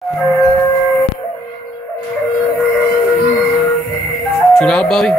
Too loud, Bobby?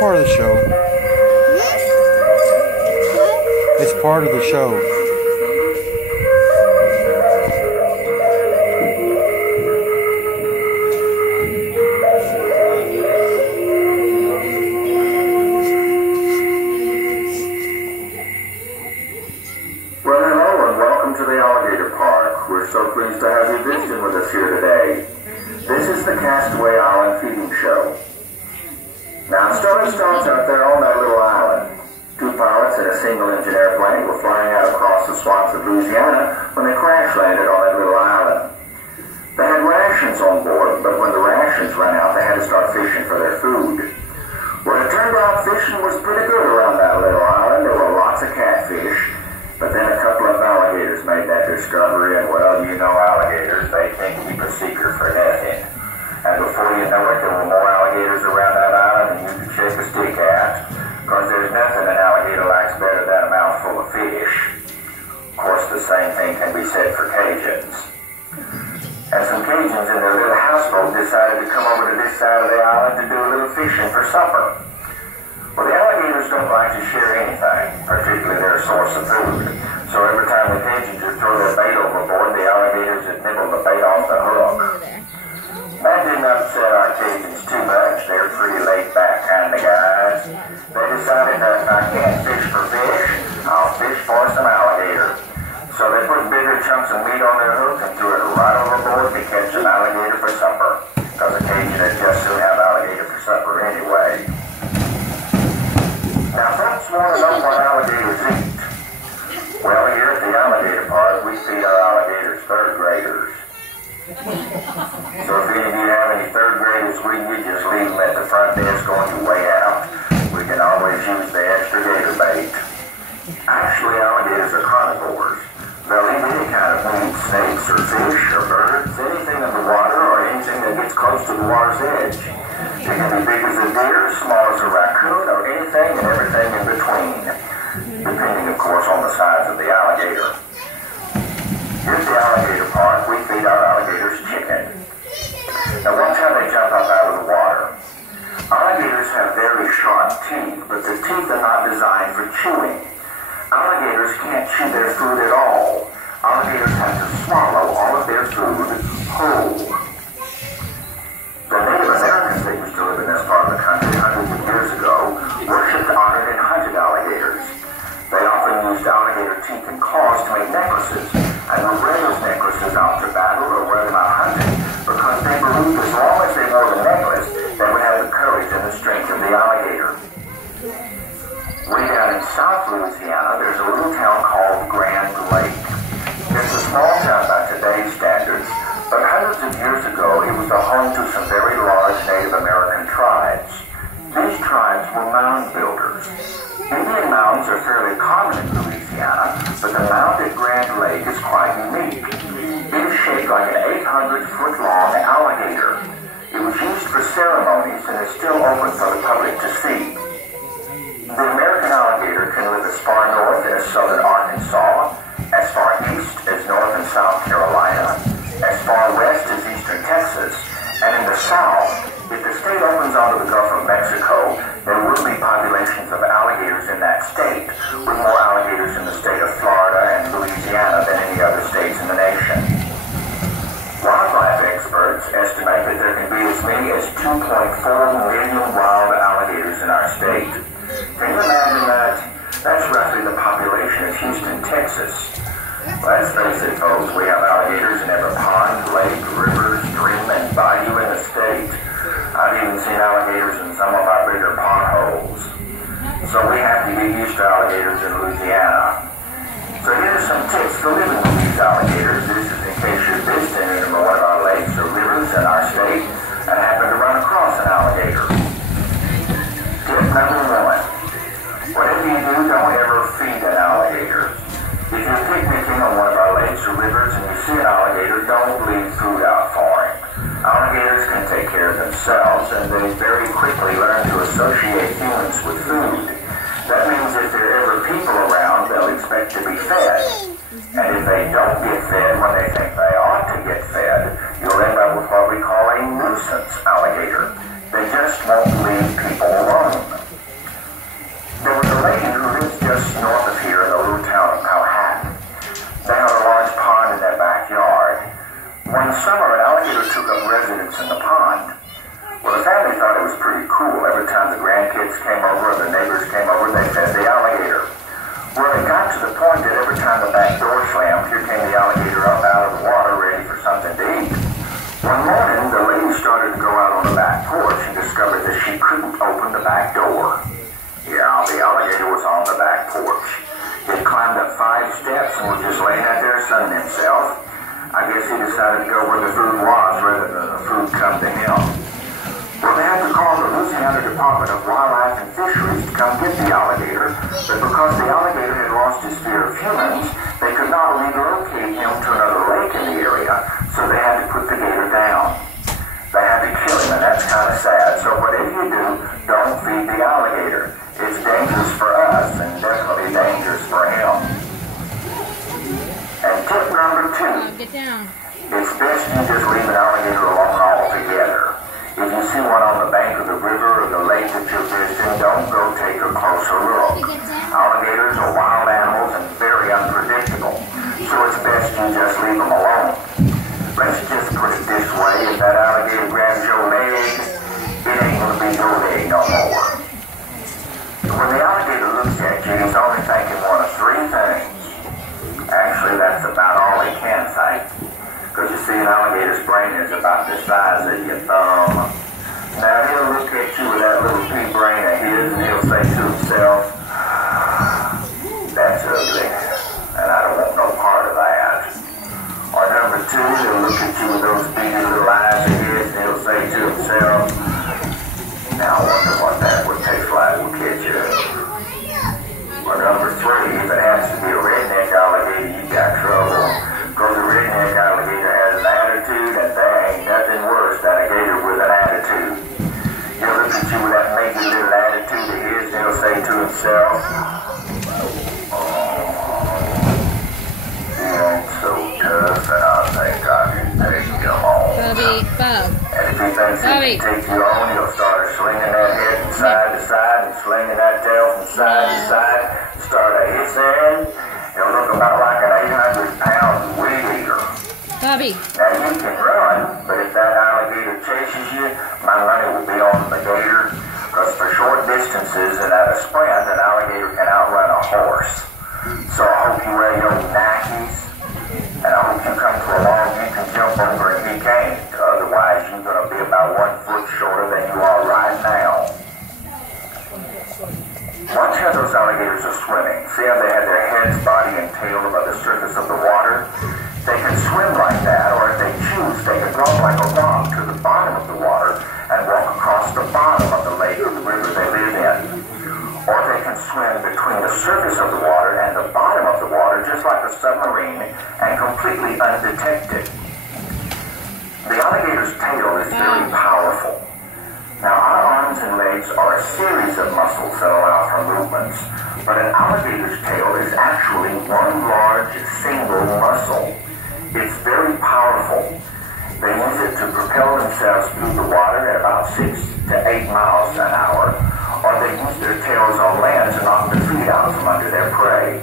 Part of the show. It's part of the show. Well, hello and welcome to the Alligator Park. We're so pleased to have you visiting with us here today. This is the Castaway Island Feeding Show. Now, starting starts out there on that little island. Two pilots in a single-engine airplane were flying out across the swamps of Louisiana when they crash-landed on that little island. They had rations on board, but when the rations ran out, they had to start fishing for their food. Well, it turned out fishing was pretty good around that little island. There were lots of catfish, but then a couple of alligators made that discovery, and, well, you know alligators, they can't keep a secret for nothing. And before you know it, there were more alligators around that island than you could shake a stick at, because there's nothing an alligator likes better than a mouthful of fish. Of course, the same thing can be said for Cajuns. And some Cajuns in their little houseboat decided to come over to this side of the island to do a little fishing for supper. Well, the alligators don't like to share anything, particularly their source of food. So every time the Cajuns would throw their bait overboard, the alligators would nibble the bait off the hook. That didn't upset our Cajuns too much. They're pretty laid-back kind of guys. They decided that if I can't fish for fish, I'll fish for some alligator. So they put bigger chunks of meat on their hook and threw it right overboard to catch an alligator for supper. Because the Cajun would just soon have alligator for supper anyway. Now, folks want to know what alligators eat. Well, here at the Alligator Park, we feed our alligators third graders. So if any of you have any third graders with you, just leave them at the front desk on your way out. We can always use the extra gator bait. Actually, alligators are carnivores. They'll eat any kind of meat, snakes or fish or birds, anything in the water or anything that gets close to the water's edge. It can be big as a deer, small as a raccoon, or anything and everything in between, depending, of course, on the size of the alligator. Here at the Alligator Park, we feed our alligators chicken. Now, one time they jump up out of the water. Alligators have very sharp teeth, but the teeth are not designed for chewing. Alligators can't chew their food at all. Alligators have to swallow all of their food whole. The Native Americans that used to live in this part of the country hundreds of years ago worshipped, honored, and hunted alligators. They often used alligator teeth and claws to make necklaces, and would wear those necklaces out to battle or wear them out hunting, because they believed as long as they wore the necklace, they would have the courage and the strength of the alligator. Way down in South Louisiana, there's a little town called Grand Lake. It's a small town by today's standards, but hundreds of years ago, it was the home to some very large Native American tribes. These tribes were mound builders. Indian mounds are fairly common in Louisiana, but the mound at Grand Lake is quite unique. It is shaped like an 800-foot-long alligator. It was used for ceremonies and is still open for the public to see. The American alligator can live as far north as southern Arkansas, as far east as North and South Carolina, as far west as eastern Texas, and in the south, if the state opens onto the Gulf of Mexico, there will be populations of alligators in that state, with more 2.4 million wild alligators in our state. Can you imagine that? That's roughly the population of Houston, Texas. Let's face it, folks, we have alligators in every pond, lake, river, stream, and bayou in the state. I've even seen alligators in some of our bigger potholes. So we have to get used to alligators in Louisiana. So here's some tips for living with these alligators. This is in case you're visiting one of our lakes or rivers in our state and happen to run across an alligator. Tip number 1. Whatever you do, don't ever feed an alligator. If you're picnicking on one of our lakes or rivers and you see an alligator, don't leave food out for him. Alligators can take care of themselves, and they very quickly learn to associate humans with food. That means if there are ever people around, they'll expect to be fed. And if they don't get fed when they think they ought to get fed, you'll end up with what we call a nuisance alligator. They just won't leave people alone. There was a lady who lives just north of here in the little town of Powhatan. They have a large pond in their backyard. One summer, an alligator took up residence in the pond. Well, the family thought it was pretty cool. Every time the grandkids came over or the neighbors came over, they fed the alligator. Well, it got to the point that every time the back door slammed, here came the alligator up out of the water ready for something to eat. One morning, the lady started to go out on the back porch and discovered that she couldn't open the back door. Yeah, the alligator was on the back porch. He climbed up 5 steps and was just laying out there sunning himself. I guess he decided to go where the food was rather than the food come to him. Well, they had to call the Louisiana Department of Wildlife and Fisheries to come get the alligator, but because the alligator had lost his fear of humans, they could not relocate him to another lake in the area, so they had to put the gator down. They had to kill him, and that's kind of sad, so whatever you do, don't feed the alligator. It's dangerous for us, and definitely dangerous for him. And tip number 2. Get down. It's best you just leave an alligator alone altogether. If you see one on the bank of the river or the lake that you're visiting, don't go take a closer look. Alligators are wild animals and very unpredictable, so it's best you just leave them alone. Let's just put it this way, if that alligator grabs your leg, it ain't going to be your leg no more. When the alligator looks at you, he's only thinking one of 3 things. Actually, that's about all he can think. Because you see, an alligator's brain is about the size of your thumb. Now, he'll look at you with that little pea brain of his, and he'll say to himself, that's ugly, and I don't want no part of that. Or number 2, he'll look at you with those beady little eyes of his, and he'll say to himself, now I wonder what that would taste like with ketchup. Or number 3, if it happens to be a redneck alligator, you got trouble. Because a redneck alligator has an attitude, and there ain't nothing worse than a gator with an attitude. He'll look at you with that major little attitude of his, and he'll say to himself, oh, you ain't so tough, and I think I can take you on. Bub. And if he thinks he can take you on, he'll start slinging that head from side to side, and slinging that tail from side to side, start a hissing. He'll look about like an 800-pound weed eater. Bobby. Now, you can run, but if that alligator chases you, my money will be on the gator, because for short distances and at a sprint, an alligator can outrun a horse. So I hope you wear your Nikes, and I hope you come to a log you can jump over and he can't. Otherwise, you're going to be about 1 foot shorter than you are right now. Watch how those alligators are swimming. See how they have their heads, body, and tail above the surface of the water? They can swim like that, or if they choose, they can drop like a rock to the bottom of the water and walk across the bottom of the lake or the river they live in. Or they can swim between the surface of the water and the bottom of the water, just like a submarine, and completely undetected. The alligator's tail is very powerful. Now, our arms and legs are a series of muscles that allow for movements, but an alligator's tail is actually one large single muscle. It's very powerful. They use it to propel themselves through the water at about 6 to 8 miles an hour, or they use their tails on land to knock the feet out from under their prey.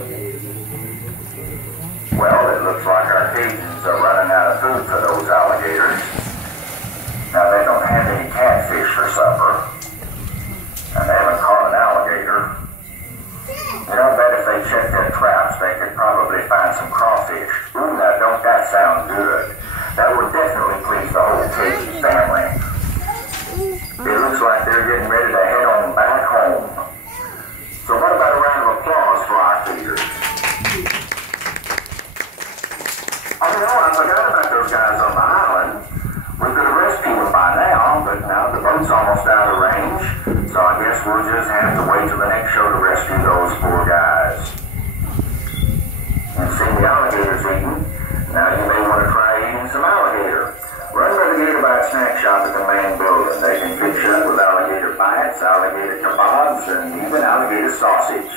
Well, it looks like our Cajuns are running out of food for those alligators. Now, they don't have any catfish for supper. And they haven't caught an alligator. You know, I bet if they checked their traps, they could probably find some crawfish. Ooh, now don't that sound good? That would definitely please the whole Casey family. It looks like they're getting ready to head on back home. So what about a round of applause for our feeders? Oh no, I forgot about those guys on the island. We could have rescued them by now, but now the boat's almost out of range. So I guess we'll just have to wait till the next show to rescue those poor guys. You've seen the alligators eating. Now you may want to try eating some alligator. Run by the Gator Bite snack shop at the main building. They can fix you up with alligator bites, alligator kebabs, and even alligator sausage.